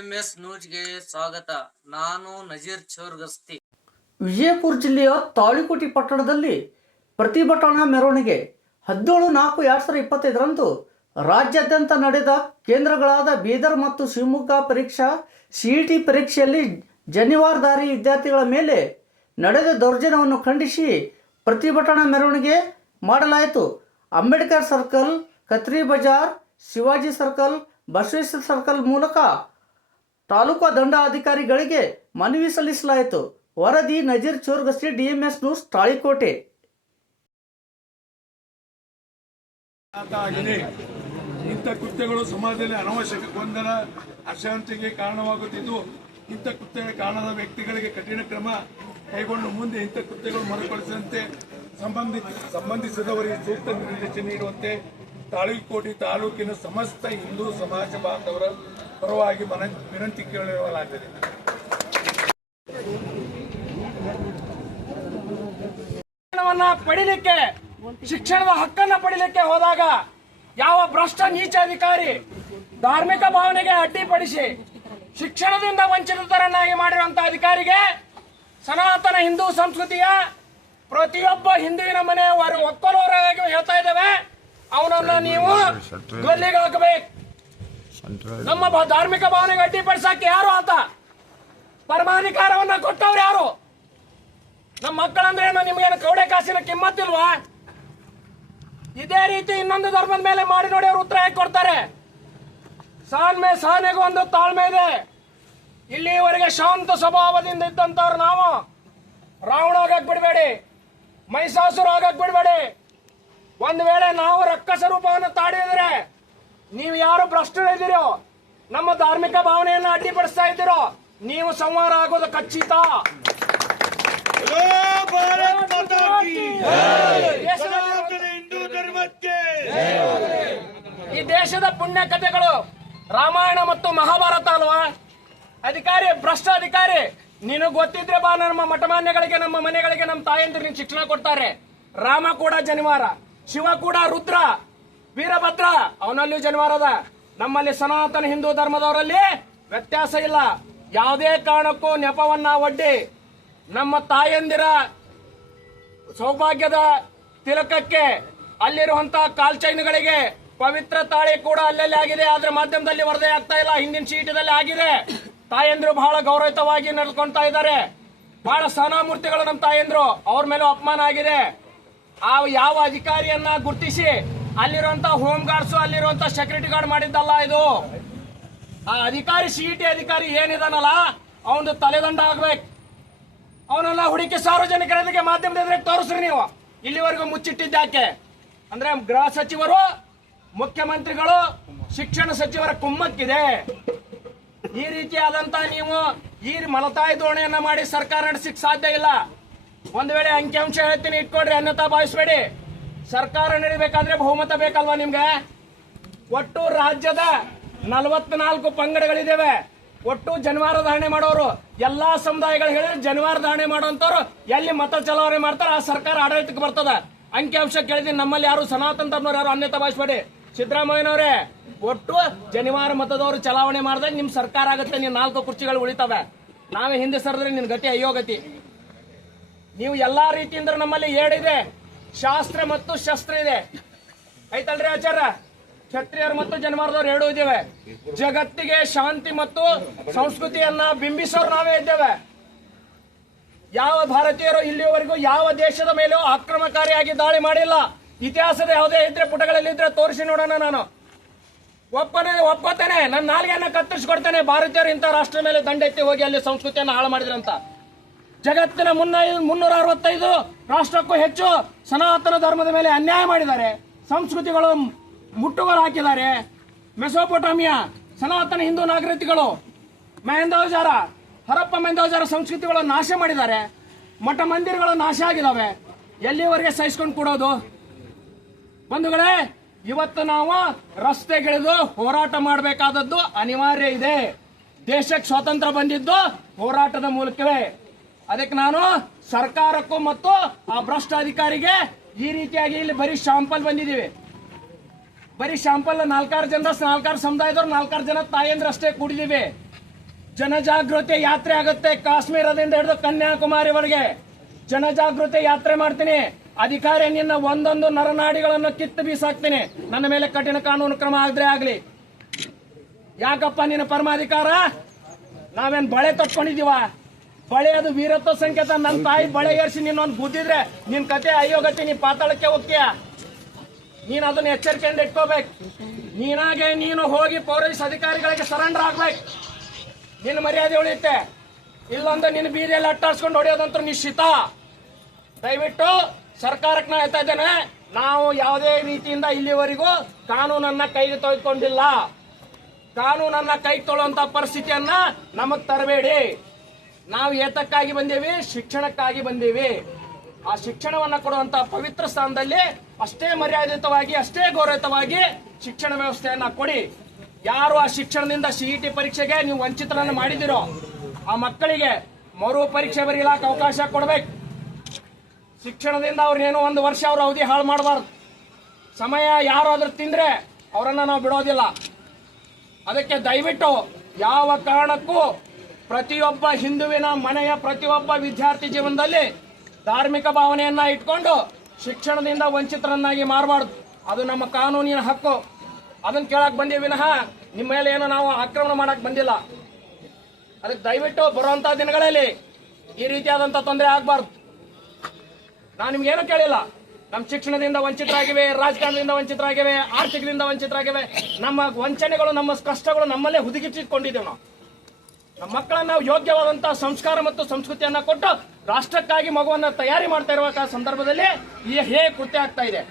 DMS ನ್ಯೂಸ್ಗೆ ಸ್ವಾಗತ. ನಾನು ನಜೀರ್ ಚೋರ್ಗಸ್ತಿ. ವಿಜಯಪುರ ಜಿಲ್ಲೆಯ ತಾಳಿಕೋಟಿ ಪಟ್ಟಣದಲ್ಲಿ ಪ್ರತಿಭಟನಾ ಮೆರವಣಿಗೆ ಹದಿನೇಳು ನಾಲ್ಕು ಎರಡು ಸಾವಿರದ ಇಪ್ಪತ್ತೈದರಂದು ರಾಜ್ಯಾದ್ಯಂತ ನಡೆದ ಕೇಂದ್ರಗಳಾದ ಬೀದರ್ ಮತ್ತು ಶಿವಮೊಗ್ಗ ಪರೀಕ್ಷಾ ಸಿಇಟಿ ಪರೀಕ್ಷೆಯಲ್ಲಿ ಜನಿವಾರಧಾರಿ ವಿದ್ಯಾರ್ಥಿಗಳ ಮೇಲೆ ನಡೆದ ದೌರ್ಜನ್ಯವನ್ನು ಖಂಡಿಸಿ ಪ್ರತಿಭಟನಾ ಮೆರವಣಿಗೆ ಮಾಡಲಾಯಿತು. Ambedkar circle, Katri Bazar, Shivaji circle, Basaveshwara circle ಮೂಲಕ ತಾಲೂಕು ದಂಡಾಧಿಕಾರಿಗಳಿಗೆ ಮನವಿ ಸಲ್ಲಿಸಲಾಯಿತು. ವರದಿ ನಜೀರ್ ಚೋರ್ಗಸ್ತಿ ಡಿಎಂಎಸ್ ನ್ಯೂಸ್, ತಾಳಿಕೋಟೆ. ಇಂಥ ಕೃತ್ಯಗಳು ಸಮಾಜದಲ್ಲಿ ಅನವಶ್ಯಕ ಗೊಂದಲ, ಅಶಾಂತಿಗೆ ಕಾರಣವಾಗುತ್ತಿದ್ದು, ಇಂಥ ಕೃತ್ಯಗಳ ಕಾರಣದ ವ್ಯಕ್ತಿಗಳಿಗೆ ಕಠಿಣ ಕ್ರಮ ಕೈಗೊಂಡು ಮುಂದೆ ಇಂಥ ಕೃತ್ಯಗಳು ಮರುಕಳಿಸದಂತೆ ಸಂಬಂಧಿಸಿದವರಿಗೆ ಸೂಕ್ತ ನಿರ್ದೇಶನ ನೀಡುವಂತೆ ತಾಳಿಕೋಟೆ ತಾಲೂಕಿನ ಸಮಸ್ತ ಹಿಂದೂ ಸಮಾಜ ಬಾಂಧವರ ಪರವಾಗಿ ಮನ, ವಿನಂತಿ ಕೇಳಲಾಗಿದೆ. ಪಡಿಲಿಕ್ಕೆ, ಶಿಕ್ಷಣದ ಹಕ್ಕನ್ನ ಪಡಿಲಿಕ್ಕೆ ಹೋದಾಗ ಯಾವ ಭ್ರಷ್ಟ ನೀಚ ಅಧಿಕಾರಿ ಧಾರ್ಮಿಕ ಭಾವನೆಗೆ ಅಡ್ಡಿಪಡಿಸಿ ಶಿಕ್ಷಣದಿಂದ ವಂಚಿತರನ್ನಾಗಿ ಮಾಡಿರುವಂತ ಅಧಿಕಾರಿಗೆ ಸನಾತನ ಹಿಂದೂ ಸಂಸ್ಕೃತಿಯ ಪ್ರತಿಯೊಬ್ಬ ಹಿಂದುವಿನ ಮನೆಯವರು ಒಕ್ಕಲವರಾಗಿ ಹೇಳ್ತಾ ಇದ್ದೇವೆ. ಅವನನ್ನ ನೀವು ಗಲ್ಲಿಗೆ ಹಾಕಬೇಕು. ನಮ್ಮ ಧಾರ್ಮಿಕ ಭಾವನೆಗೆ ಅಡ್ಡಿಪಡಿಸಕ್ಕೆ ಯಾರು ಆತ? ಪರಮಾಧಿಕಾರವನ್ನ ಕೊಟ್ಟವ್ರು ಯಾರು? ನಮ್ಮ ಮಕ್ಕಳಂದ್ರೆ ಏನು? ನಿಮ್ಗೇನು ಕೌಡೆ ಕಾಸಿನ ಕಿಮ್ಮತ್ತಿಲ್ವಾ? ಇದೇ ರೀತಿ ಇನ್ನೊಂದು ಧರ್ಮದ ಮೇಲೆ ಮಾಡಿ ನೋಡಿ ಅವ್ರು ಉತ್ತರ ಹೇಗೆ ಕೊಡ್ತಾರೆ. ಸಾನ್ಮೆ ಸಾನೆಗೂ ಒಂದು ತಾಳ್ಮೆ ಇದೆ. ಇಲ್ಲಿವರೆಗೆ ಶಾಂತ ಸ್ವಭಾವದಿಂದ ಇದ್ದಂತವ್ರು ನಾವು. ರಾವಣ ಆಗಕ್ ಬಿಡಬೇಡಿ ಮೈಸಾಸುರ ಆಗಕ್ ಬಿಡಬೇಡಿ ಒಂದು ವೇಳೆ ನಾವು ರಕ್ಕಸ ರೂಪವನ್ನು ತಾಡಿದ್ರೆ ನೀವು ಯಾರು ಭ್ರಷ್ಟರಿದ್ದೀರೋ ನಮ್ಮ ಧಾರ್ಮಿಕ ಭಾವನೆಯನ್ನು ಅಡ್ಡಿಪಡಿಸ್ತಾ ಇದ್ದೀರೋ ನೀವು ಸಂಹಾರ ಆಗೋದು ಖಚಿತ. ಹಿಂದೂ ಧರ್ಮಕ್ಕೆ ಈ ದೇಶದ ಪುಣ್ಯ ಕಥೆಗಳು ರಾಮಾಯಣ ಮತ್ತು ಮಹಾಭಾರತ ಅಲ್ವಾ? ಅಧಿಕಾರಿ ಭ್ರಷ್ಟ ಅಧಿಕಾರಿ ನೀನು ಗೊತ್ತಿದ್ರೆ ಬಾ ನಮ್ಮ ಮಠಮಾನ್ಯಗಳಿಗೆ ನಮ್ಮ ಮನೆಗಳಿಗೆ ನಮ್ಮ ತಾಯಂದಿರು ನಿನ್ ಶಿಕ್ಷಣ ಕೊಡ್ತಾರೆ. ರಾಮ ಕೂಡ ಜನಿವಾರ. ಶಿವ ಕೂಡ ರುದ್ರ, ವೀರಭದ್ರ, ಅವನಲ್ಲೂ ಜನವಾರದ. ನಮ್ಮಲ್ಲಿ ಸನಾತನ ಹಿಂದೂ ಧರ್ಮದವರಲ್ಲಿ ವ್ಯತ್ಯಾಸ ಇಲ್ಲ. ಯಾವುದೇ ಕಾರಣಕ್ಕೂ ನೆಪವನ್ನ ಒಡ್ಡಿ ನಮ್ಮ ತಾಯಂದಿರ ಸೌಭಾಗ್ಯದ ತಿಲಕಕ್ಕೆ ಅಲ್ಲಿರುವಂತಹ ಕಾಲ್ಚೈನ್ಗಳಿಗೆ ಪವಿತ್ರ ತಾಳಿ ಕೂಡ ಅಲ್ಲಲ್ಲಿ ಆಗಿದೆ. ಆದ್ರೆ ಮಾಧ್ಯಮದಲ್ಲಿ ವರದಿ ಆಗ್ತಾ ಇಲ್ಲ. ಹಿಂದಿನ ಚೀಟದಲ್ಲಿ ಆಗಿದೆ. ತಾಯಂದ್ರು ಬಹಳ ಗೌರವಿತವಾಗಿ ನಡ್ಕೊಂತಾ ಇದ್ದಾರೆ. ಬಹಳ ಸಹನಾಮೂರ್ತಿಗಳು ನಮ್ಮ ತಾಯಂದ್ರು. ಅವ್ರ ಮೇಲೆ ಅಪಮಾನ ಆಗಿದೆ. ಆ ಯಾವ ಅಧಿಕಾರಿಯನ್ನ ಗುರ್ತಿಸಿ ಅಲ್ಲಿರುವಂತ ಹೋಮ್ ಗಾರ್ಡ್ಸ್ ಅಲ್ಲಿರುವಂತ ಸೆಕ್ಯೂರಿಟಿ ಗಾರ್ಡ್ ಮಾಡಿದ್ದಲ್ಲ ಇದು? ಆ ಅಧಿಕಾರಿ ಸಿಇಟಿ ಅಧಿಕಾರಿ ಏನಿದಾನಲ್ಲ ಅವನು ತಲೆದಂಡ ಆಗ್ಬೇಕು. ಅವನನ್ನ ಹುಡುಕಿ ಸಾರ್ವಜನಿಕರಿಗೆ ಮಾಧ್ಯಮದ ತೋರಿಸ್ರಿ ನೀವು. ಇಲ್ಲಿವರೆಗೂ ಮುಚ್ಚಿಟ್ಟಿದ್ದಾಕೆ ಅಂದ್ರೆ ಗೃಹ ಸಚಿವರು, ಮುಖ್ಯಮಂತ್ರಿಗಳು, ಶಿಕ್ಷಣ ಸಚಿವರ ಕುಮ್ಮಕ್ಕಿದೆ. ಈ ರೀತಿಯಾದಂತ ನೀವು ಈ ಮಲತಾಯಿ ಧೋರಣೆಯನ್ನ ಮಾಡಿ ಸರ್ಕಾರ ನಡೆಸಿಕ್ ಸಾಧ್ಯ ಇಲ್ಲ. ಒಂದ್ ವೇಳೆ ಅಂಕಿಅಂಶ ಹೇಳ್ತೀನಿ, ಇಟ್ಕೊಡ್ರಿ ಅನ್ನತಾ ಭಾವಿಸ್ಬೇಡಿ. ಸರ್ಕಾರ ನಡಿಬೇಕಾದ್ರೆ ಬಹುಮತ ಬೇಕಲ್ವಾ ನಿಮ್ಗೆ? ಒಟ್ಟು ರಾಜ್ಯದ ನಲವತ್ನಾಲ್ಕು ಪಂಗಡಗಳಿದ್ದೇವೆ ಒಟ್ಟು ಜನವಾರ ಧಾರಣೆ ಮಾಡೋರು, ಎಲ್ಲಾ ಸಮುದಾಯಗಳು ಹೇಳಿದ್ರೆ ಜನವಾರ ಧಾರಣೆ ಮಾಡುವಂತವ್ರು ಎಲ್ಲಿ ಮತ ಚಲಾವಣೆ ಮಾಡ್ತಾರೆ ಆ ಸರ್ಕಾರ ಆಡಳಿತಕ್ಕೆ ಬರ್ತದ. ಅಂಕಿಅಂಶ ಕೇಳಿದೀನಿ ನಮ್ಮಲ್ಲಿ ಯಾರು ಸನಾತನ ಧರ್ಮರು ಯಾರು ಅನ್ಯತಾ ಭಾವಿಸ್ಬೇಡಿ. ಸಿದ್ದರಾಮಯ್ಯನವರೇ, ಒಟ್ಟು ಜನಿವಾರ ಮತದವರು ಚಲಾವಣೆ ಮಾಡಿದಾಗ ನಿಮ್ ಸರ್ಕಾರ ಆಗುತ್ತೆ, ನೀನ್ ನಾಲ್ಕು ಕುರ್ಚಿಗಳು ಉಳಿತಾವೆ. ನಾವೇ ಹಿಂದೆ ಸರಿದ್ರೆ ನಿನ್ ಗತಿ ಅಯ್ಯೋ ಗತಿ. ನೀವು ಎಲ್ಲಾ ರೀತಿಯಿಂದ ನಮ್ಮಲ್ಲಿ ಹೇಳಿದೆ ಶಾಸ್ತ್ರ ಮತ್ತು ಶಸ್ತ್ರ ಇದೆ. ಐತಲ್ರಿ ಆಚಾರ್ಯ ಕ್ಷತ್ರಿಯರು ಮತ್ತು ಜನಮಾರ್ದವ್ರು ಎರಡೂ ಇದ್ದೇವೆ. ಜಗತ್ತಿಗೆ ಶಾಂತಿ ಮತ್ತು ಸಂಸ್ಕೃತಿಯನ್ನ ಬಿಂಬಿಸೋರು ನಾವೇ ಇದ್ದೇವೆ. ಯಾವ ಭಾರತೀಯರು ಇಲ್ಲಿಯವರೆಗೂ ಯಾವ ದೇಶದ ಮೇಲೂ ಆಕ್ರಮಕಾರಿಯಾಗಿ ದಾಳಿ ಮಾಡಿಲ್ಲ. ಇತಿಹಾಸದ ಯಾವುದೇ ಇದ್ರೆ, ಪುಟಗಳಲ್ಲಿ ಇದ್ರೆ ತೋರಿಸಿ ನೋಡೋಣ ನಾನು. ಒಪ್ಪನೆ, ಒಪ್ಪತ್ತೇನೆ. ನನ್ನ ನಾಲ್ಗೆಯನ್ನ ಕತ್ತರಿಸ್ಕೊಡ್ತೇನೆ. ಭಾರತೀಯರು ಇಂಥ ರಾಷ್ಟ್ರ ಮೇಲೆ ದಂಡೆತ್ತಿ ಹೋಗಿ ಅಲ್ಲಿ ಸಂಸ್ಕೃತಿಯನ್ನು ಹಾಳು ಮಾಡಿದ್ರಂತ. ಜಗತ್ತಿನ ಮುನ್ನ ಮುನ್ನೂರ ಅರವತ್ತೈದು ರಾಷ್ಟ್ರಕ್ಕೂ ಹೆಚ್ಚು ಸನಾತನ ಧರ್ಮದ ಮೇಲೆ ಅನ್ಯಾಯ ಮಾಡಿದ್ದಾರೆ. ಸಂಸ್ಕೃತಿಗಳು ಮುಟ್ಟುಗೋಲು ಹಾಕಿದ್ದಾರೆ ಮೆಸೋಪೊಟಾಮಿಯಾ, ಸನಾತನ ಹಿಂದೂ ನಾಗರಿಕಗಳು, ಮೆಹಂದೋಜಾರ, ಹರಪ್ಪ ಮೆಹಂದೋಜಾರ ಸಂಸ್ಕೃತಿಗಳು ನಾಶ ಮಾಡಿದ್ದಾರೆ. ಮಠ ಮಂದಿರಗಳು ನಾಶ ಆಗಿದ್ದಾವೆ. ಎಲ್ಲಿವರೆಗೆ ಸಹಿಸ್ಕೊಂಡು ಕೊಡೋದು? ಬಂಧುಗಳೇ, ಇವತ್ತು ನಾವು ರಸ್ತೆಗಿಳಿದು ಹೋರಾಟ ಮಾಡಬೇಕಾದದ್ದು ಅನಿವಾರ್ಯ ಇದೆ. ದೇಶಕ್ಕೆ ಸ್ವಾತಂತ್ರ್ಯ ಬಂದಿದ್ದು ಹೋರಾಟದ ಮೂಲಕವೇ. ಅದಕ್ಕೆ ನಾನು ಸರ್ಕಾರಕ್ಕೂ ಮತ್ತು ಆ ಭ್ರಷ್ಟ ಅಧಿಕಾರಿಗೆ ಈ ರೀತಿಯಾಗಿ ಇಲ್ಲಿ ಬರೀ ಶಾಂಪಲ್ ಬಂದಿದ್ದೀವಿ. ಬರೀ ಶಾಂಪಲ್ ನಾಲ್ಕಾರು ಜನ, ನಾಲ್ಕಾರು ಸಮುದಾಯದವ್ರು, ನಾಲ್ಕಾರು ಜನ ತಾಯಂದ್ರ ಅಷ್ಟೇ ಕೂಡಿದೀವಿ ಜನಜಾಗೃತಿ ಯಾತ್ರೆ ಆಗುತ್ತೆ ಕಾಶ್ಮೀರದಿಂದ ಹಿಡಿದು ಕನ್ಯಾಕುಮಾರಿವರೆಗೆ ಜನಜಾಗೃತಿ ಯಾತ್ರೆ ಮಾಡ್ತೀನಿ. ಅಧಿಕಾರಿ ನಿನ್ನ ಒಂದೊಂದು ನರನಾಡಿಗಳನ್ನು ಕಿತ್ತು ಬೀಸಾಕ್ತೀನಿ. ನನ್ನ ಮೇಲೆ ಕಠಿಣ ಕಾನೂನು ಕ್ರಮ ಆದ್ರೆ ಆಗ್ಲಿ. ಯಾಕಪ್ಪ ನಿನ್ನ ಪರಮಾಧಿಕಾರ? ನಾವೇನ್ ಬಳೆ ತಟ್ಕೊಂಡಿದೀವ ಬಳೆ ಅದು ವೀರತ್ವ ಸಂಕೇತ. ನನ್ನ ತಾಯಿ ಬಳೆ ಏರ್ಸಿ ನಿನ್ನೊಂದು ಗುದ್ದಿದ್ರೆ ನಿನ್ ಕತೆ ಅಯ್ಯೋಗತಿ ನೀ ಪಾತಾಳಕ್ಕೆ ಹೋಗ್ತೀಯ? ನೀನ್ ಅದನ್ನ ಎಚ್ಚರಿಕೆಯಿಂದ ಇಟ್ಕೋಬೇಕು. ನೀನಾಗೆ ನೀನು ಹೋಗಿ ಪೊಲೀಸ್ ಅಧಿಕಾರಿಗಳಿಗೆ ಸರೆಂಡರ್ ಆಗ್ಬೇಕು. ನಿನ್ನ ಮರ್ಯಾದೆ ಉಳಿಯುತ್ತೆ. ಇಲ್ಲೊಂದು ನಿನ್ನ ಬೀದಿಯಲ್ಲಿ ಅಟ್ಟಾಡ್ಸ್ಕೊಂಡು ಹೊಡೆಯೋದಂತೂ ನಿಶ್ಚಿತ. ದಯವಿಟ್ಟು ಸರ್ಕಾರಕ್ಕೆ ನಾ ಹೇಳ್ತಾ ಇದ್ದೇನೆ ನಾವು ಯಾವುದೇ ರೀತಿಯಿಂದ ಇಲ್ಲಿವರೆಗೂ ಕಾನೂನನ್ನ ಕೈಗೆ ತೆಗೆದುಕೊಂಡಿಲ್ಲ ಕಾನೂನನ್ನ ಕೈ ತೊಳುವಂತ ಪರಿಸ್ಥಿತಿಯನ್ನ ನಮಗ್ ತರಬೇಡಿ. ನಾವು ಏತಕ್ಕಾಗಿ ಬಂದೇವಿ? ಶಿಕ್ಷಣಕ್ಕಾಗಿ ಬಂದೀವಿ. ಆ ಶಿಕ್ಷಣವನ್ನು ಕೊಡುವಂತಹ ಪವಿತ್ರ ಸ್ಥಾನದಲ್ಲಿ ಅಷ್ಟೇ ಮರ್ಯಾದಿತವಾಗಿ, ಅಷ್ಟೇ ಗೌರವಿತವಾಗಿ ಶಿಕ್ಷಣ ವ್ಯವಸ್ಥೆಯನ್ನ ಕೊಡಿ. ಯಾರು ಆ ಶಿಕ್ಷಣದಿಂದ ಸಿಇಟಿ ಪರೀಕ್ಷೆಗೆ ನೀವು ವಂಚಿತರನ್ನು ಮಾಡಿದಿರೋ, ಆ ಮಕ್ಕಳಿಗೆ ಮರು ಪರೀಕ್ಷೆ ಬರೀಲಾಕ ಅವಕಾಶ ಕೊಡ್ಬೇಕು. ಶಿಕ್ಷಣದಿಂದ ಅವ್ರನ್ನೇನು ಒಂದು ವರ್ಷ ಅವ್ರ ಅವಧಿ ಹಾಳು ಮಾಡಬಾರ್ದು. ಸಮಯ ಯಾರಾದ್ರೂ ತಿಂದ್ರೆ ಅವರನ್ನ ನಾವು ಬಿಡೋದಿಲ್ಲ. ಅದಕ್ಕೆ ದಯವಿಟ್ಟು ಯಾವ ಕಾರಣಕ್ಕೂ ಪ್ರತಿಯೊಬ್ಬ ಹಿಂದುವಿನ ಮನೆಯ ಪ್ರತಿಯೊಬ್ಬ ವಿದ್ಯಾರ್ಥಿ ಜೀವನದಲ್ಲಿ ಧಾರ್ಮಿಕ ಭಾವನೆಯನ್ನ ಇಟ್ಕೊಂಡು ಶಿಕ್ಷಣದಿಂದ ವಂಚಿತರನ್ನಾಗಿ ಮಾರಬಾರ್ದು. ಅದು ನಮ್ಮ ಕಾನೂನಿನ ಹಕ್ಕು. ಅದನ್ನ ಕೇಳಕ್ ಬಂದೀವಿ ವಿನಃ ನಿಮ್ಮ ಮೇಲೆ ಏನು ನಾವು ಆಕ್ರಮಣ ಮಾಡಕ್ ಬಂದಿಲ್ಲ. ಅದಕ್ಕೆ ದಯವಿಟ್ಟು ಬರುವಂತ ದಿನಗಳಲ್ಲಿ ಈ ರೀತಿಯಾದಂತ ತೊಂದರೆ ಆಗಬಾರ್ದು. ನಾನು ನಿಮ್ಗೇನು ಕೇಳಿಲ್ಲ. ನಮ್ಮ ಶಿಕ್ಷಣದಿಂದ ವಂಚಿತರಾಗಿವೆ, ರಾಜಕಾರಣದಿಂದ ವಂಚಿತರಾಗಿವೆ, ಆರ್ಥಿಕದಿಂದ ವಂಚಿತರಾಗಿವೆ. ನಮ್ಮ ವಂಚನೆಗಳು, ನಮ್ಮ ಕಷ್ಟಗಳು ನಮ್ಮಲ್ಲೇ ಹುದುಗಿಸಿಕೊಂಡಿದ್ದೇವೆ ನಾವು. ನಮ್ಮ ಮಕ್ಕಳನ್ನ ನಾವು ಯೋಗ್ಯವಾದಂತಹ ಸಂಸ್ಕಾರ ಮತ್ತು ಸಂಸ್ಕೃತಿಯನ್ನ ಕೊಟ್ಟು ರಾಷ್ಟ್ರಕ್ಕಾಗಿ ಮಗುವನ್ನ ತಯಾರಿ ಮಾಡ್ತಾ ಇರುವಂತಹ ಸಂದರ್ಭದಲ್ಲಿ ಈ ಹೇ ಕೃತ್ಯ ಆಗ್ತಾ ಇದೆ.